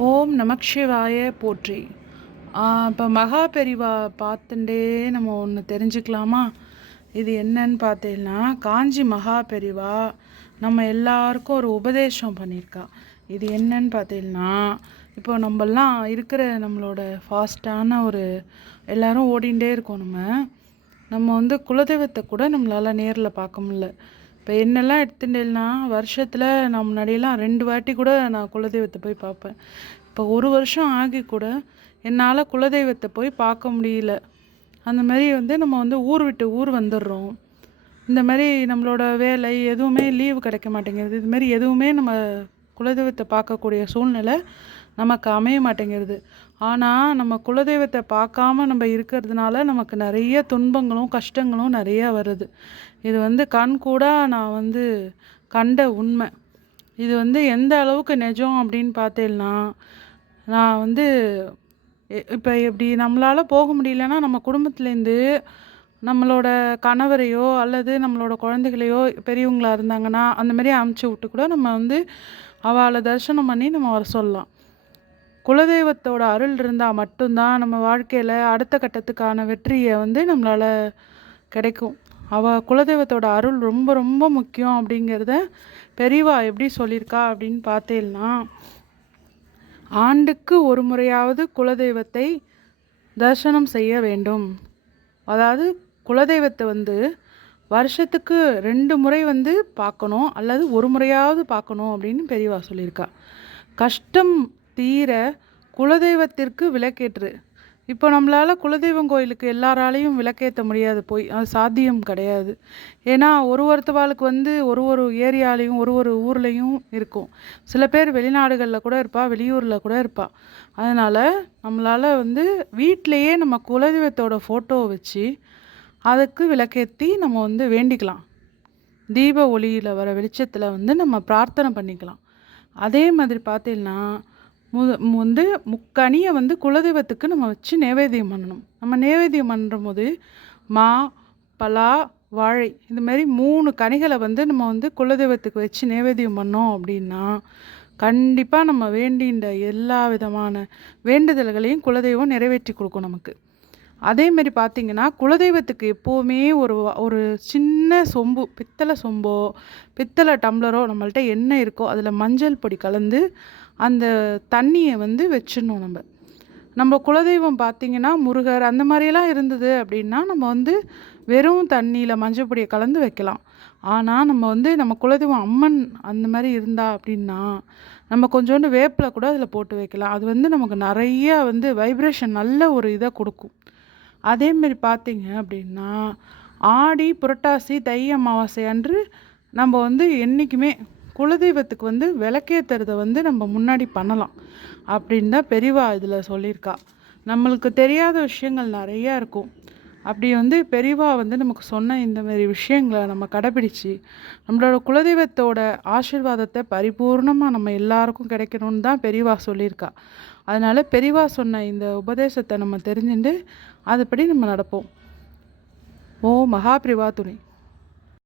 ஓம் நமக்ஷிவாய போற்றி. இப்போ மகா பெரிவா பார்த்துட்டே நம்ம ஒன்று தெரிஞ்சுக்கலாமா? இது என்னன்னு பார்த்தீங்கன்னா காஞ்சி மகா பெரிவா நம்ம எல்லாருக்கும் ஒரு உபதேசம் பண்ணியிருக்கா. இது என்னன்னு பார்த்தீங்கன்னா இப்போ நம்மலாம் இருக்கிற நம்மளோட ஃபாஸ்ட்டான ஒரு எல்லாரும் ஓடிண்டே இருக்கோம் நம்ம. நம்ம வந்து குலதெய்வத்தை கூட நம்மளால் நேரில் பார்க்க முடியல. இப்போ என்னெல்லாம் எடுத்துட்டேன்னா வருஷத்தில் நான் முன்னாடியெல்லாம் ரெண்டு வாட்டி கூட நான் குலதெய்வத்தை போய் பார்ப்பேன். இப்போ ஒரு வருஷம் ஆகி கூட என்னால் குலதெய்வத்தை போய் பார்க்க முடியல. அந்த மாதிரி வந்து நம்ம வந்து ஊர் விட்டு ஊர் வந்துடுறோம். இந்த மாதிரி நம்மளோட வேலை எதுவுமே லீவு கிடைக்க மாட்டேங்கிறது இது மாதிரி எதுவுமே நம்ம குலதெய்வத்தை பார்க்கக்கூடிய சூழ்நிலை நமக்கு அமைய மாட்டேங்கிறது. ஆனால் நம்ம குலதெய்வத்தை பார்க்காம நம்ம இருக்கிறதுனால நமக்கு நிறைய துன்பங்களும் கஷ்டங்களும் நிறைய வருது. இது வந்து கண் கூட நான் வந்து கண்ட உண்மை. இது வந்து எந்த அளவுக்கு நிஜம் அப்படின்னு பார்த்தேன்னா நான் வந்து இப்போ இப்படி நம்மளால் போக முடியலன்னா நம்ம குடும்பத்துலேருந்து நம்மளோட கணவரையோ அல்லது நம்மளோட குழந்தைகளையோ பெரியவங்களாக இருந்தாங்கன்னா அந்தமாரி அமுச்சு விட்டு கூட நம்ம வந்து அவளை தரிசனம் பண்ணி நம்ம வர சொல்லலாம். குலதெய்வத்தோட அருள் இருந்தால் மட்டும்தான் நம்ம வாழ்க்கையில் அடுத்த கட்டத்துக்கான வெற்றியை வந்து நம்மளால் கிடைக்கும். அவள் குலதெய்வத்தோட அருள் ரொம்ப ரொம்ப முக்கியம் அப்படிங்கிறத பெரியவா எப்படி சொல்லியிருக்கா அப்படின்னு பார்த்தேன்னா ஆண்டுக்கு ஒரு முறையாவது குலதெய்வத்தை தரிசனம் செய்ய வேண்டும். அதாவது குலதெய்வத்தை வந்து வருஷத்துக்கு ரெண்டு முறை வந்து பார்க்கணும் அல்லது ஒரு முறையாவது பார்க்கணும் அப்படின்னு பெரியவா சொல்லியிருக்கா. கஷ்டம் தீர குலதெய்வத்திற்கு விளக்கேற்று. இப்போ நம்மளால் குலதெய்வம் கோயிலுக்கு எல்லாராலையும் விளக்கேற்ற முடியாது போய். அது சாத்தியம் கிடையாது. ஏன்னா ஒரு ஒருத்தவாளுக்கு வந்து ஒரு ஒரு ஏரியாலையும் ஒரு ஒரு ஊர்லேயும் இருக்கும். சில பேர் வெளிநாடுகளில் கூட இருப்பா வெளியூரில் கூட இருப்பா. அதனால் நம்மளால் வந்து வீட்டிலையே நம்ம குலதெய்வத்தோட ஃபோட்டோ வச்சு அதுக்கு விளக்கேற்றி நம்ம வந்து வேண்டிக்கலாம். தீப ஒளியில் வர வெளிச்சத்தில் வந்து நம்ம பிரார்த்தனை பண்ணிக்கலாம். அதே மாதிரி பார்த்தீங்கன்னா மு வந்து முக்கனியை வந்து குலதெய்வத்துக்கு நம்ம வச்சு நைவேத்தியம் பண்ணணும். நம்ம நைவேத்தியம் பண்ணுற போது மா பலா வாழை இந்த மாதிரி மூணு கனிகளை வந்து நம்ம வந்து குலதெய்வத்துக்கு வச்சு நைவேத்தியம் பண்ணோம் அப்படின்னா கண்டிப்பாக நம்ம வேண்டின்ற எல்லா விதமான வேண்டுதல்களையும் குலதெய்வம் நிறைவேற்றி கொடுக்கும் நமக்கு. அதேமாரி பார்த்திங்கன்னா குலதெய்வத்துக்கு எப்போவுமே ஒரு ஒரு சின்ன சொம்பு பித்தளை சொம்போ பித்தளை டம்ளரோ நம்மள்ட்ட என்ன இருக்கோ அதில் மஞ்சள் பொடி கலந்து அந்த தண்ணியை வந்து வச்சிடணும் நம்ம. நம்ம குலதெய்வம் பார்த்திங்கன்னா முருகர் அந்த மாதிரியெல்லாம் இருந்தது அப்படின்னா நம்ம வந்து வெறும் தண்ணியில் மஞ்சள் பொடியை கலந்து வைக்கலாம். ஆனால் நம்ம வந்து நம்ம குலதெய்வம் அம்மன் அந்த மாதிரி இருந்தா அப்படின்னா நம்ம கொஞ்சோண்டு வேப்பில் கூட அதில் போட்டு வைக்கலாம். அது வந்து நமக்கு நிறைய வந்து வைப்ரேஷன் நல்ல ஒரு இதை கொடுக்கும். அதேமாரி பார்த்திங்க அப்படின்னா ஆடி புரட்டாசி தை அமாவாசை அன்று நம்ம வந்து என்றைக்குமே குலதெய்வத்துக்கு வந்து விளக்கேற்றுறதை வந்து நம்ம முன்னாடி பண்ணலாம் அப்படின்னு தான் பெரியவா இதில் சொல்லியிருக்கா. நம்மளுக்கு தெரியாத விஷயங்கள் நிறையா இருக்கும். அப்படி வந்து பெரியவா வந்து நமக்கு சொன்ன இந்த மாதிரி விஷயங்களை நம்ம கடைப்பிடிச்சு நம்மளோட குலதெய்வத்தோட ஆசிர்வாதத்தை பரிபூர்ணமாக நம்ம எல்லாருக்கும் கிடைக்கணும்னு தான் பெரியவா சொல்லியிருக்கா. அதனால் பெரியவா சொன்ன இந்த உபதேசத்தை நம்ம தெரிஞ்சுட்டு அதுபடி நம்ம நடப்போம். ஓ மகாபிரிவா துணை.